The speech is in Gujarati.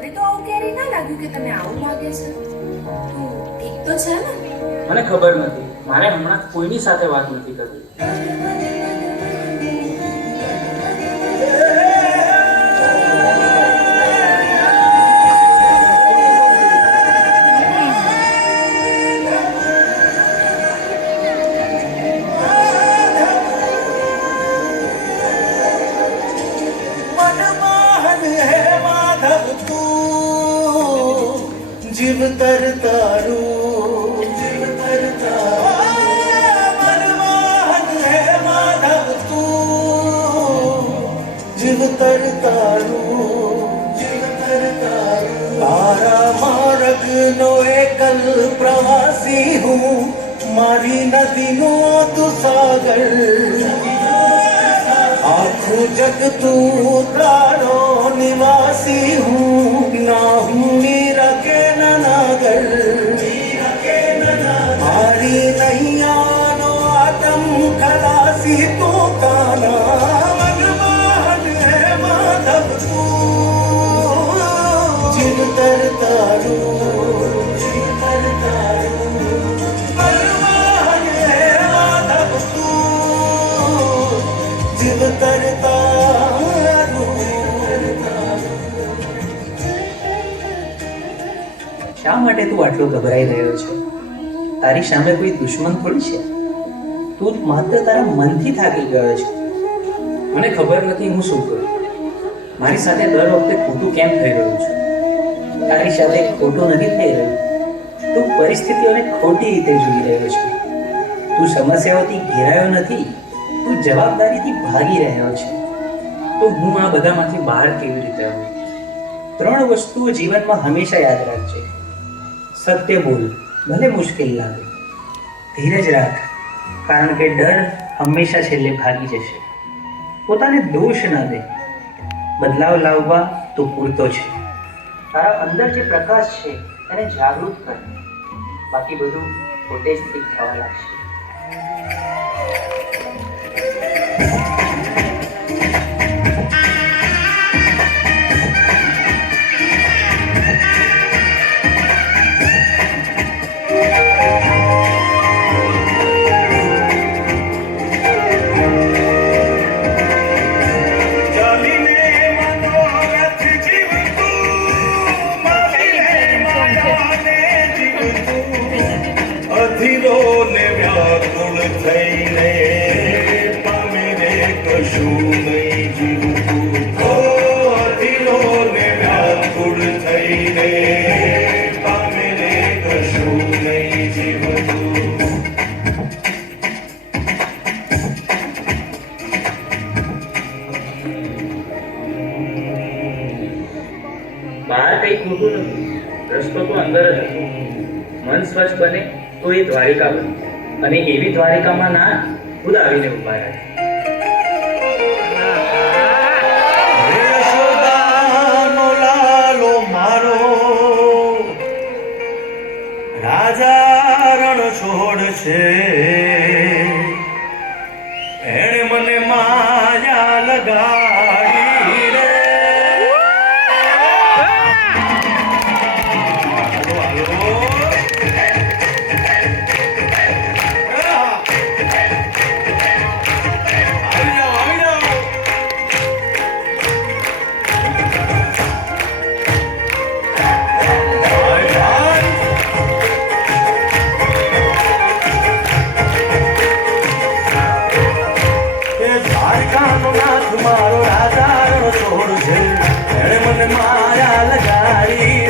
મને તો આવું ક્યારેય ના લાગ્યું કે તને આવું માંગે છે. તું ઠીક તો છે ને? મને ખબર નથી, મારે હમણાં કોઈની સાથે વાત નથી કરવી. જીવતર તારું જીવતર તારું મનમોહન હે માધવ તું જીવતર તારું જીવતર તારું તારા માર્ગનો એકલ પ્રવાસી હું મારી નદીનો તું સાગર આખું જગ તું તારો નિવાસી હું ના હું મીરા કે નાગર મારી નૈયાનો આતમ ખલાસી તું કાના મનમોહન હે માધવ તું જીવતર તારું જીવતર તારું મનમોહન હે માધવ તું જીવતર શા માટે તું આટલો ગભરાઈ રહ્યો છે? તારી સામે કોઈ દુશ્મન થોડી છે. તું માત્ર તારા મનથી થાકી ગયો છે. મને ખબર નથી હું શું કરું. મારી સાથે દર વખતે ખોટું કેમ થઈ રહ્યું છે? તારી સાથે ખોટું નથી થઈ રહ્યું. તું પરિસ્થિતિઓને ખોટી રીતે જોઈ રહ્યો છે. તું સમસ્યાઓથી ઘેરાયો નથી, તું જવાબદારીથી ભાગી રહ્યો છે. તો હું આ બધામાંથી બહાર કેવી રીતે આવું? 3 વસ્તુઓ જીવનમાં હંમેશા યાદ રાખજે. સત્ય બોલ, ભલે મુશ્કેલ લાગે. ધીરજ રાખ, કારણ કે ડર હંમેશા છેલ્લે ભાગી જશે. પોતાને દોષ ન દે, બદલાવ લાવવા તો પૂરતો છે. તારા અંદર જે પ્રકાશ છે એને જાગૃત કર, બાકી બધું પોતે જ ઠીક થવા લાગશે. અધીરોને વ્યાકુળ થઈને પામે રે કશું નહીં જીવતું. ઓ અધીરોને વ્યાકુળ થઈને પામે રે કશું નહીં જીવતું. બહાર કંઈ ખોટું નથી, રસ્તો તો અંદર જ હતો. મન સ્વચ્છ બને તો એ દ્વારિકા બને, અને એવી દ્વારિકામાં ના ખુદ આવીને ઉભા રહે. યશોદાનો લાલો મારો રાજા રણ છોડ છે. એણે મને માયા લગાડી રે. હાલો, હાલો. મારો રાજા રણ છોડ છે. એણે મને માયા લગાડી